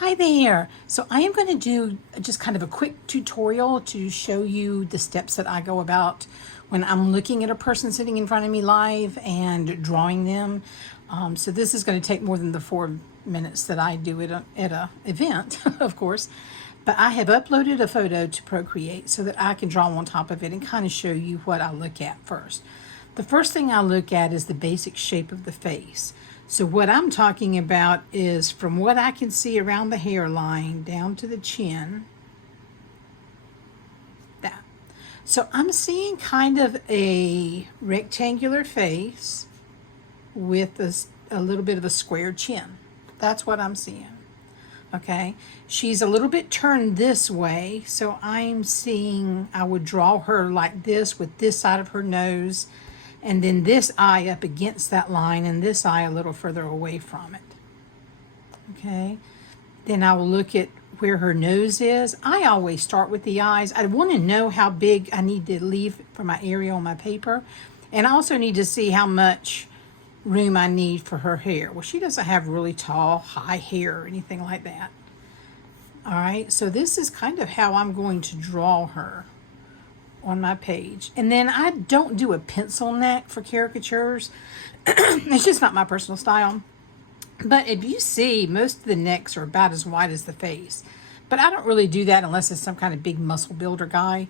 Hi there. So I am going to do just kind of a quick tutorial to show you the steps that I go about when I'm looking at a person sitting in front of me live and drawing them. So this is going to take more than the 4 minutes that I do it at a event, of course. But I have uploaded a photo to Procreate so that I can draw on top of it and kind of show you what I look at first. The first thing I look at is the basic shape of the face. So what I'm talking about is from what I can see around the hairline down to the chin. That. So I'm seeing kind of a rectangular face with a little bit of a square chin. That's what I'm seeing. Okay, she's a little bit turned this way, so I'm seeing I would draw her like this with this side of her nose and then this eye up against that line and this eye a little further away from it. Okay, then I will look at where her nose is. I always start with the eyes. I want to know how big I need to leave for my area on my paper, and I also need to see how much room I need for her hair. Well, she doesn't have really tall, high hair or anything like that. All right, so this is kind of how I'm going to draw her on my page. And then I don't do a pencil neck for caricatures. It's just not my personal style. But if you see, most of the necks are about as wide as the face. But I don't really do that unless it's some kind of big muscle builder guy.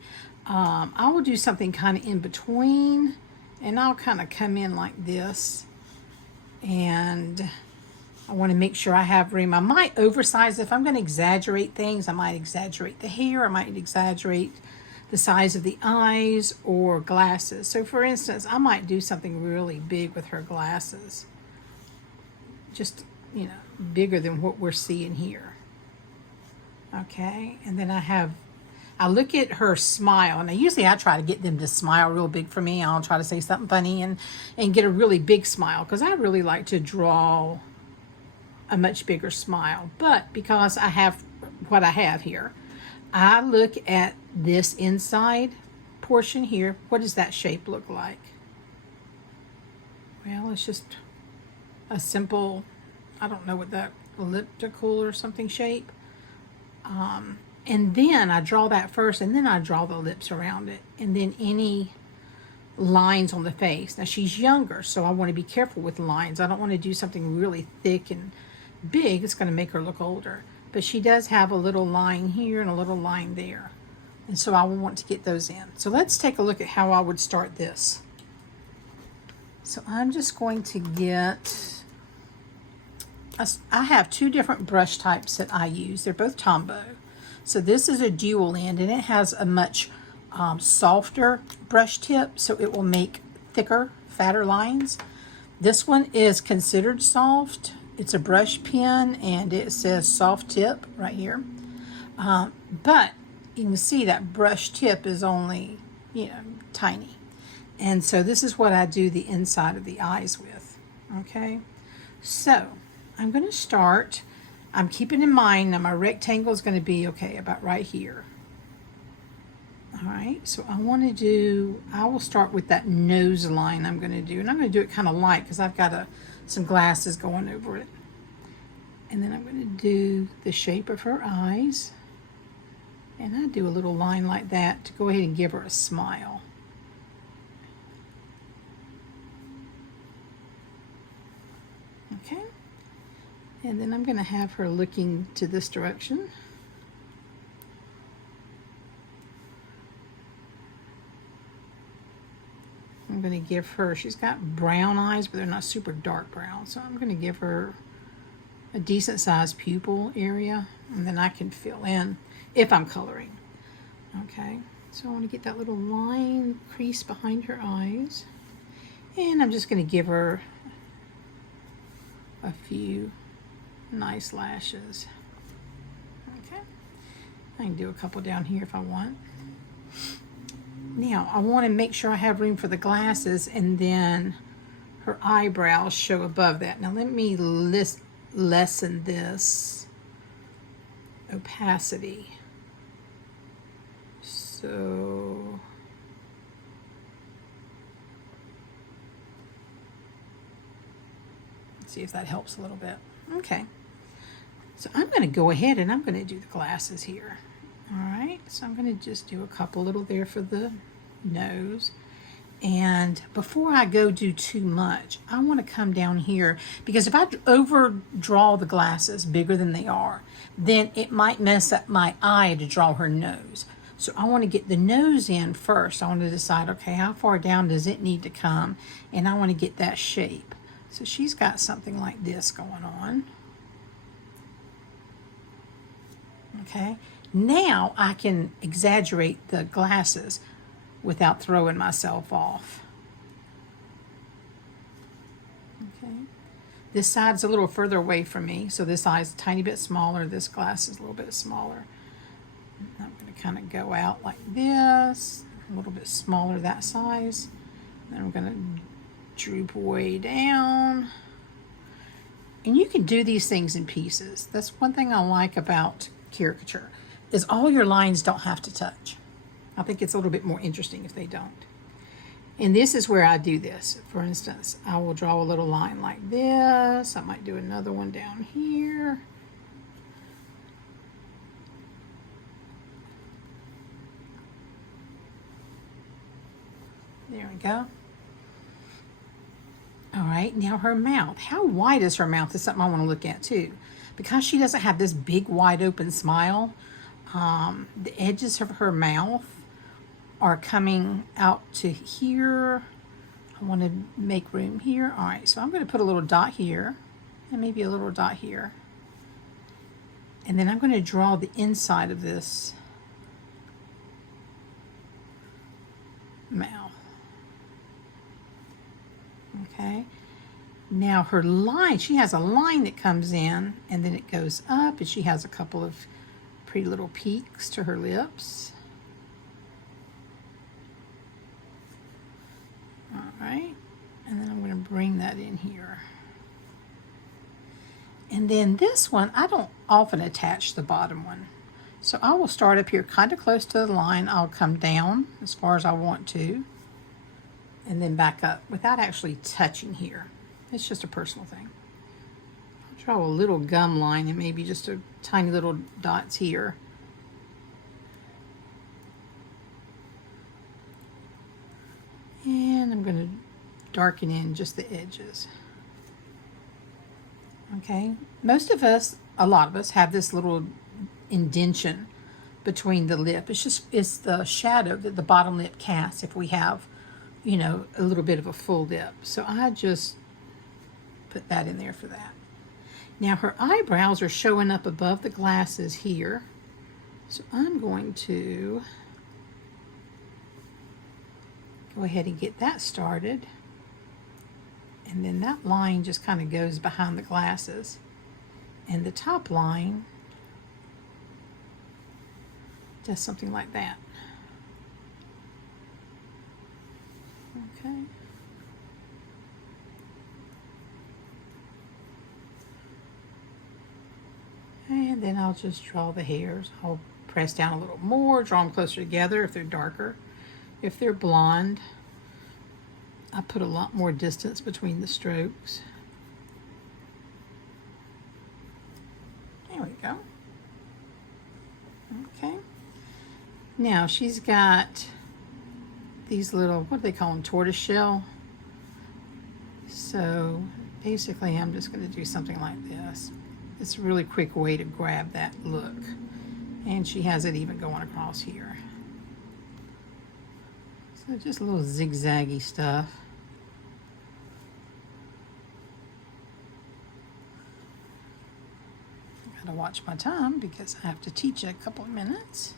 I will do something kind of in between, and I'll kind of come in like this. And I want to make sure I have room. I might oversize. If I'm going to exaggerate things, I might exaggerate the hair. I might exaggerate the size of the eyes or glasses. So for instance, I might do something really big with her glasses. Just, bigger than what we're seeing here. Okay, and then I look at her smile. Now usually I try to get them to smile real big for me. I'll try to say something funny and get a really big smile, because I really like to draw a much bigger smile. But because I have what I have here, I look at this inside portion here. What does that shape look like? Well, it's just a simple, I don't know what that, elliptical or something shape. And then I draw that first, and then I draw the lips around it, and then any lines on the face. Now she's younger, so I want to be careful with lines. I don't want to do something really thick and big. It's going to make her look older. But she does have a little line here and a little line there. And so I will want to get those in. So let's take a look at how I would start this. So I'm just going to get, I have two different brush types that I use. They're both Tombow. So this is a dual end, and it has a much softer brush tip, so it will make thicker, fatter lines. This one is considered soft. It's a brush pen, and it says soft tip right here. But you can see that brush tip is only, tiny. And so this is what I do the inside of the eyes with. Okay, so I'm going to start. I'm keeping in mind that my rectangle is going to be, about right here. All right, so I will start with that nose line I'm going to do. And I'm going to do it kind of light because I've got some glasses going over it. And then I'm going to do the shape of her eyes. And I do a little line like that to go ahead and give her a smile. Okay. And then I'm going to have her looking to this direction. I'm going to give her, she's got brown eyes, but they're not super dark brown. So I'm going to give her a decent sized pupil area, and then I can fill in if I'm coloring. Okay, so I want to get that little line crease behind her eyes. And I'm just going to give her a few nice lashes. Okay, I can do a couple down here if I want. Now I want to make sure I have room for the glasses, and then her eyebrows show above that. Now let me lessen this opacity. So let's see if that helps a little bit. Okay, So I'm going to go ahead and I'm going to do the glasses here. All right, so I'm going to just do a couple little there for the nose. And before I go do too much, I want to come down here, because if I overdraw the glasses bigger than they are, then it might mess up my eye to draw her nose. So I want to get the nose in first. I want to decide, okay, how far down does it need to come? And I want to get that shape. So she's got something like this going on. Okay, now I can exaggerate the glasses without throwing myself off. Okay, this side's a little further away from me, so this eye's a tiny bit smaller, this glass is a little bit smaller. I'm going to kind of go out like this, a little bit smaller that size. Then I'm going to droop way down. And you can do these things in pieces. That's one thing I like about Caricature, is all your lines don't have to touch. I think it's a little bit more interesting if they don't. And this is where I do this. For instance, I will draw a little line like this. I might do another one down here. There we go. All right, now her mouth. How wide is her mouth is something I want to look at too. Because she doesn't have this big wide open smile, the edges of her mouth are coming out to here. I want to make room here. All right, so I'm going to put a little dot here and maybe a little dot here. And then I'm going to draw the inside of this mouth. Okay. Now her line, she has a line that comes in and then it goes up, and she has a couple of pretty little peaks to her lips. All right, and then I'm going to bring that in here. And then this one, I don't often attach the bottom one. So I will start up here kind of close to the line. I'll come down as far as I want to, and then back up without actually touching here. It's just a personal thing. I'll draw a little gum line and maybe just a tiny little dots here. And I'm going to darken in just the edges. Okay, most of us, a lot of us, have this little indentation between the lip. It's the shadow that the bottom lip casts if we have, you know, a little bit of a full lip. So I just put that in there for that. Now her eyebrows are showing up above the glasses here. So I'm going to go ahead and get that started. And then that line just kind of goes behind the glasses. And the top line does something like that. Okay. And then I'll just draw the hairs. I'll press down a little more, draw them closer together if they're darker. If they're blonde, I put a lot more distance between the strokes. There we go. Okay. Now she's got these little, what do they call them, tortoise shell. So basically I'm just going to do something like this. It's a really quick way to grab that look. And she has it even going across here. So just a little zigzaggy stuff. I gotta watch my time because I have to teach in a couple of minutes.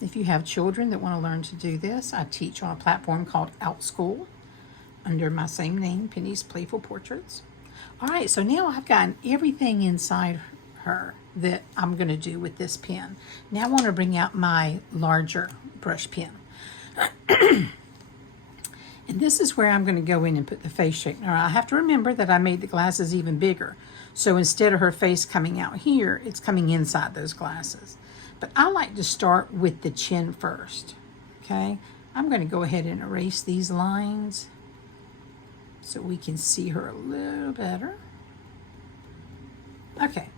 If you have children that want to learn to do this, I teach on a platform called OutSchool under my same name, Penny's Playful Portraits. All right, so now I've gotten everything inside her that I'm going to do with this pen. Now I want to bring out my larger brush pen. And this is where I'm going to go in and put the face shape. Now I have to remember that I made the glasses even bigger. So instead of her face coming out here, it's coming inside those glasses. But I like to start with the chin first. Okay, I'm going to go ahead and erase these lines so we can see her a little better. Okay,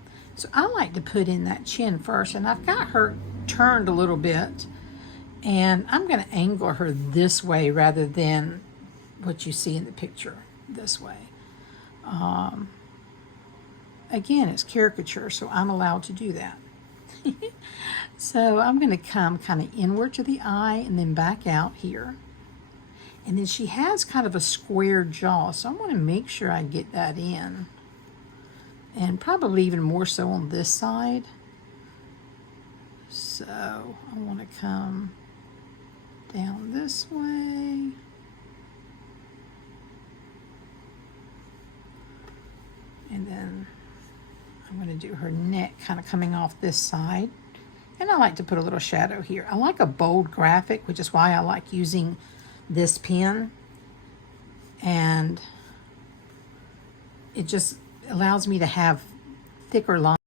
So I like to put in that chin first, and I've got her turned a little bit, and I'm going to angle her this way rather than what you see in the picture this way. Again, it's caricature, so I'm allowed to do that. So I'm going to come kind of inward to the eye and then back out here. And then she has kind of a square jaw, so I want to make sure I get that in. And probably even more so on this side. So I want to come down this way. And then I'm going to do her neck kind of coming off this side. And I like to put a little shadow here. I like a bold graphic, which is why I like using this pen. And it just allows me to have thicker lines.